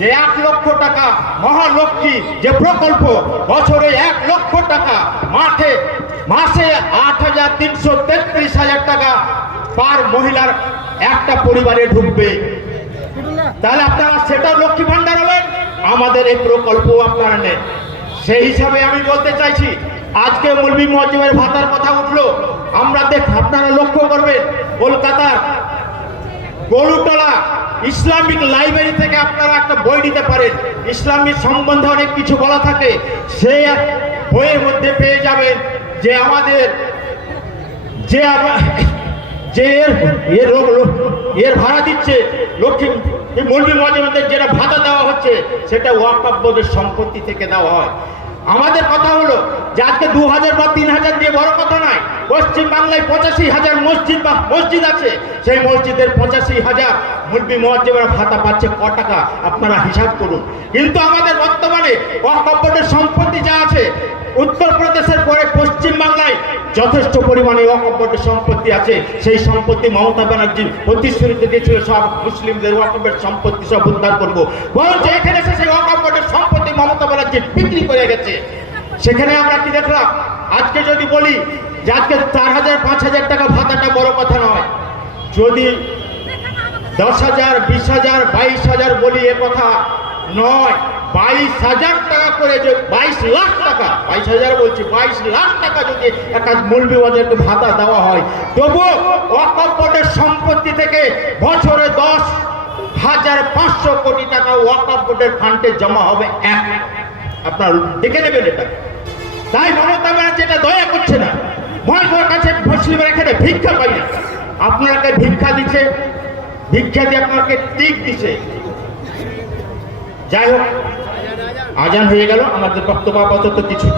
যে 1 লক্ষ টাকা মহালক্ষ্মী যে প্রকল্প, বছরে 1 লক্ষ টাকা, মাসে 8,333,000 টাকা পার মহিলার একটা পরিবারে ঢুকবে। তাহলে আপনারা সেটা লক্ষ্মী ভান্ডার হবেন, আমাদের এই প্রকল্প আপনারা নেন। সেই হিসাবে আমি বলতে চাইছি, আজকে মৌলভী মুয়াজ্জেমের ভাতার কথা উঠলো, আপনারা লক্ষ্য করবেন কলকাতার গরুতলা ইসলামিক লাইব্রেরি থেকে আপনারা একটা বই নিতে পারেন। ইসলামিক সম্বন্ধে অনেক কিছু বলা থাকে, সেই বইয়ের মধ্যে পেয়ে যাবেন যে আমাদের এর ভাড়া দিচ্ছে লক্ষ্মী মৌলভী মুয়াজ্জেমদের যেটা ভাতা দেওয়া হচ্ছে সেটা ওয়াকফ বোর্ডের সম্পত্তি থেকে দেওয়া হয়। আমাদের কথা হলো যে আজকে 2,000 বা 3,000 দিয়ে বড় কথা নয়। পশ্চিম বাংলায় 85,000 মসজিদ আছে, সেই মসজিদের 85,000 মৌলভী মুয়াজ্জেমরা ভাতা পাচ্ছে ক টাকা আপনারা হিসাব করুন। কিন্তু আমাদের বর্তমানে ওয়াকফ বোর্ডের সম্পত্তি যা আছে, উত্তরপ্রদেশের পরে পশ্চিম বাংলায় যথেষ্ট পরিমাণে ওয়াকফ বোর্ডের সম্পত্তি আছে। সেই সম্পত্তি মমতা ব্যানার্জি প্রতিশ্রুতি দিয়েছিল সব মুসলিমদের ওয়াকফের সম্পত্তি সব উদ্ধার করবো, বরঞ্চ এখানে এসে সেই ওয়াকফ বোর্ডের সম্পত্তি মমতা ব্যানার্জি বিক্রি করে গেছে। সেখানে আমরা কি দেখলাম, আজকে যদি বলি যে আজকে 4,000 5,000 টাকা ভাতাটা বড় কথা নয়, যদি 10,000 20,000 22,000 বলি এ কথা নয়, 22,000 টাকা করে, যে 22 লাখ টাকা, 22,000 বলছি, 22 লাখ টাকা যদি একটা মৌলভী মুয়াজ্জেমকে ভাতা দেওয়া হয়, তবুও ওয়াকফ বোর্ডের সম্পত্তি থেকে বছরে 10,500 কোটি টাকা ওয়াকফ বোর্ডের ফান্ডে জমা হবে। আপনার দেখে নেবেন এটা। তাই মমতা ব্যানার্জি যেটা দয়া করছে না, মহাজনের কাছে মুসলিমের এখানে ভিক্ষা পাই না, আপনাকে ভিক্ষা দিচ্ছে, ভিক্ষা দিয়ে আপনাকে টিক দিচ্ছে। যাই হোক, আজান হয়ে গেল, আমাদের বক্তব্য আপাতত কিছু